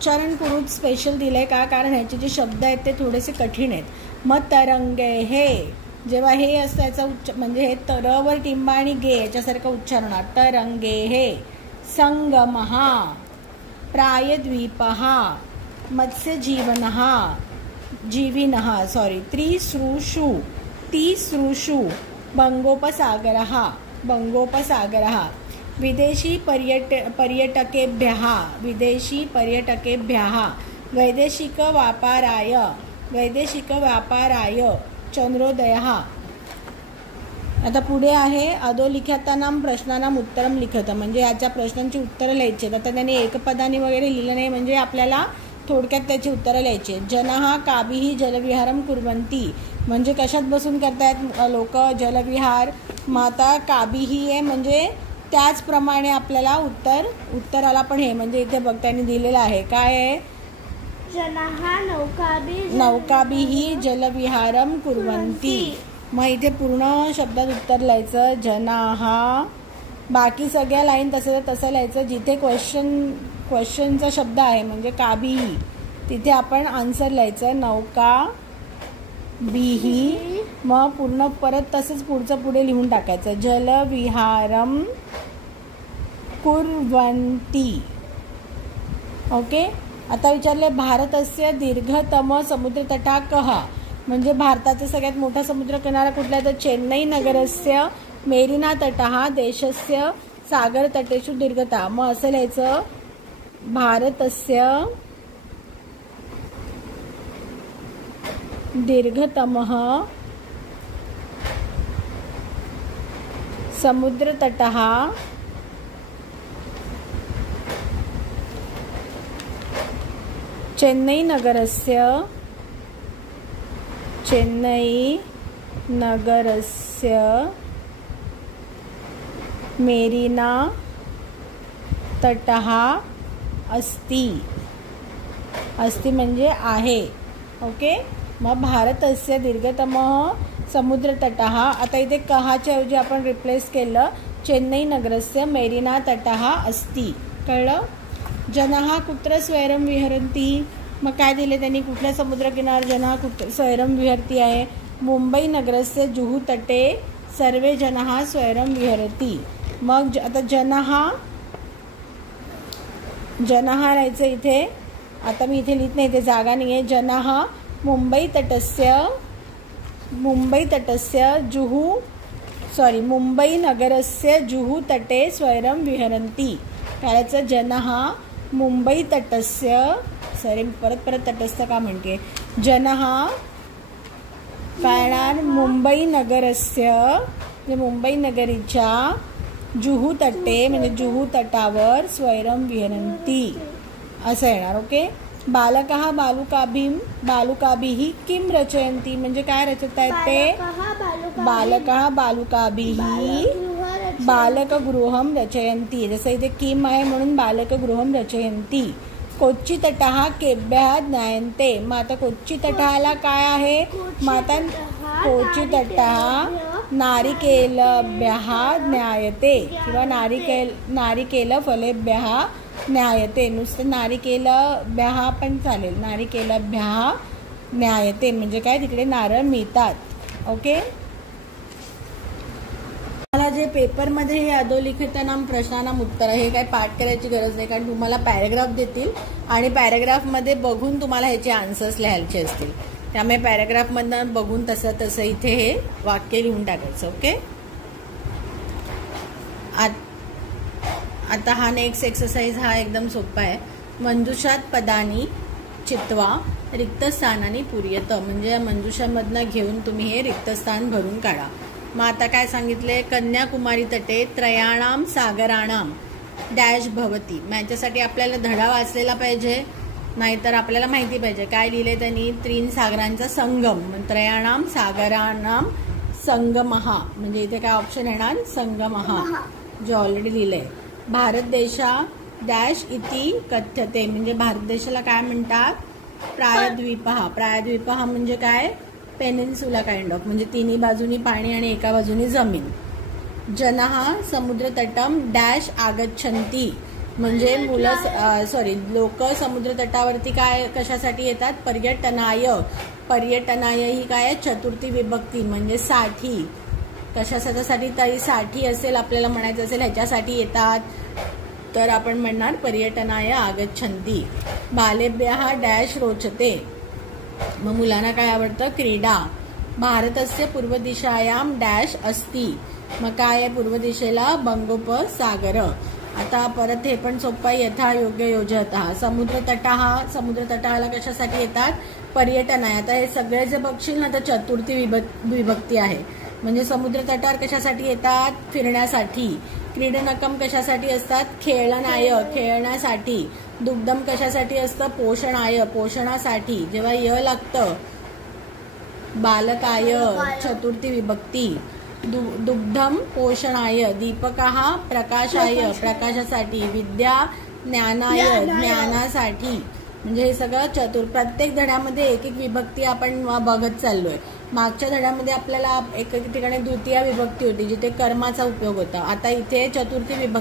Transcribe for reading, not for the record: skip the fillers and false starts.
उच्चारण करून स्पेशल दिलंय का, कारण ह्याचे जे शब्द आहेत ते थोडेसे कठीण आहेत. मग तरंगे हे, जेव्हा हे असतं याचा म्हणजे हे तरवर टिंबा आणि गे याच्यासारखं उच्चारण होणार. तरंगे हे. संगमहा, प्रायद्वीपहा, मत्स्यजीवनहा, जीविनहा सॉरी, त्रिसृषु, तिसृषु, बंगोपसागरः, बंगोपसागरः, विदेशी पर्यटकेभ्यः, विदेशी पर्यटकेभ्यः, वैदेशिक व्यापाराय, वैदेशिक व्यापाराय, चंद्रोदयः. आता पुढे आहे अधोलिखितानां प्रश्नानां उत्तरम लिखत, म्हणजे याच्या प्रश्नांची उत्तरं लिहायची. आता त्यांनी एकपदाने वगैरे लिहिलं नाही, म्हणजे आपल्याला थोडक्यात त्याची उत्तरं लिहायची. जनः काभिः जलविहारं कुर्वन्ति, म्हणजे कशात बसून करतायत लोक जलविहार. माता काभिः आहे म्हणजे त्याचप्रमाणे आपल्याला उत्तराला पण हे म्हणजे इथे बघ त्यांनी दिलेलं आहे. काय आहे? जनः नौकाभिः जलविहारं कुर्वन्ति. मग इथे पूर्ण शब्दात उत्तर लिहायचं. जनाः, बाकी सगळ्या लाईन तसं लिहायचं. जिथे क्वेश्चनचा शब्द आहे म्हणजे काभिः, तिथे आपण आन्सर लिहायचं नौका बिही. मग पूर्ण परत तसंच पुढचं पुढे लिहून टाकायचं. जलविहारं कुर्वन्ति. ओके. आता विचारले भारतस्य दीर्घतम समुद्रतटः कः, म्हणजे भारताचा सगळ्यात मोठा समुद्र किनारा कुठला आहे तर चेन्नई नगरस्य मेरिना तटः देशस्य सागर तटेषु दीर्घता. मग असं लिहायचं भारतस्य दीर्घतमः समुद्रतटः चेन्नई नगरस्य मेरिना तटः अस्ति. अस्ति म्हणजे आहे. ओके. मग भारतस्य दीर्घतमः समुद्रतटः. आता इथे कहाच्या ऐवजी आपण रिप्लेस केलं चेन्नई नगरस्य मेरिना तटः अस्ति. कळलं? जनः कुत्र स्वैरं विहरन्ति. मग काय दिले त्यांनी, कुठल्या समुद्रकिनार जनः कुत्र स्वैरं विहरती आहे. मुंबई नगरस्य जुहू तटे सर्वे जनः स्वैरं विहरती. मग आता जनः राहायचं इथे. आता मी इथे लिहित नाही, इथे जागा नाही आहे. जनः मुंबई नगरस्य जुहू तटे स्वैरं विहरन्ति. करायचं जनः मुंबई तटस्य, सॉरी परत तटस्थ का म्हणते, जनः कारण मुंबई नगरस्य म्हणजे मुंबई नगरीच्या जुहू तटे म्हणजे जुहू तटावर स्वैरं विहरन्ति असं येणार. ओके. बालकः बालुकाभिः किं रचयन्ति, म्हणजे काय रचत आहेत ते. बालकः बालुकाभिः बालकगृहं रचयन्ति. जसं इथे किम आहे म्हणून बालकगृहं रचयन्ति. कोच्चि तटः केभ्यः ज्ञायन्ते. मग आता कोच्चि तटाला काय आहे. माता कोच्चि तटः नारिकेलभ्यः ज्ञायते किंवा नारिकेलफलेभ्यः ज्ञायते. नुसतं नारिकेलभ्यः पण चालेल. नारिकेलभ्यः ज्ञायते म्हणजे काय, तिकडे नारळ मिळतात. ओके. मला जे पेपरमध्ये हे अधोलिखितानां प्रश्नानां उत्तर हे काय पाठ करायची गरज नाही, कारण तुम्हाला पॅराग्राफ देतील आणि पॅराग्राफमध्ये बघून तुम्हाला ह्याचे आन्सर्स लिहायचे असतील. त्यामुळे पॅराग्राफमधनं बघून तसं इथे हे वाक्य लिहून टाकायचं. ओके. आता हा नेक्स्ट एक्सरसाइज हा एकदम सोपा आहे. मंजुषात पदानी चित्वा रिक्तस्थानानी पूर्यत, म्हणजे मंजुषामधनं घेऊन तुम्ही हे रिक्तस्थान भरून काढा. मग आता काय सांगितले, कन्याकुमारी तटे त्रयाणाम सागराणाम डॅश भवती. मग याच्यासाठी आपल्याला धडा वाचलेला पाहिजे, नाहीतर आपल्याला माहिती पाहिजे काय लिहिले त्यांनी. 3 सागरांचा संगम, त्रयाणाम सागराणाम संगमहा, म्हणजे इथे काय ऑप्शन येणार संगमहा, जे ऑलरेडी लिहिलंय. भारत देशा डॅश इति कथ्यते, म्हणजे भारत देशाला काय म्हणतात, प्रायद्वीपहा. प्रायद्वीपहा म्हणजे काय, पेनिन्सुला काइंड ऑफ, म्हणजे 3 बाजूनी पाणी आणि एका बाजूनी जमीन. जनः समुद्र तटम डॅश आगच्छन्ति, म्हणजे मुलं लोक समुद्र तटावरती काय कशासाठी येतात? पर्यटनाय. पर्यटनाय ही काय आहे? चतुर्थी विभक्ती म्हणजे साठी. कशासाठी? तरी साठी असेल आपल्याला म्हणायचं असेल ह्याच्यासाठी येतात तर आपण म्हणणार पर्यटनाय आगच्छन्ति. बालेभ्यः डॅश रोचते. मग मुलांना काय आवडतं? क्रीडा. भारतस्य पूर्व दिशायाम डॅश अस्ति. मग काय आहे पूर्व दिशेला? बंगोपसागर. आता परत हे पण सोपं आहे. यथा योग्य योजतः. समुद्र तटाला कशासाठी येतात? पर्यटन आहे. आता हे सगळे जे बघशील ना तर चतुर्थी विभक्ती आहे. म्हणजे समुद्र तटावर कशासाठी येतात? फिरण्यासाठी. क्रीडनकम कशासाठी असतात? खेळण्यासाठी. दुग्धम कशासाठी असतं? पोषणासाठी. जेव्हा य लागतं बालकाय चतुर्थी विभक्ती. दुग्धम पोषणाय. दीपकः प्रकाशाय प्रकाशासाठी. विद्या ज्ञानासाठी. म्हणजे हे सगळं प्रत्येक धड्यामध्ये एक एक विभक्ती आपण बघत चाललोय. मागच्या धड्यामध्ये आपल्याला एक ठिकाणी द्वितीय विभक्ती होती जिथे कर्माचा उपयोग होता. आता इथे चतुर्थी विभक्ती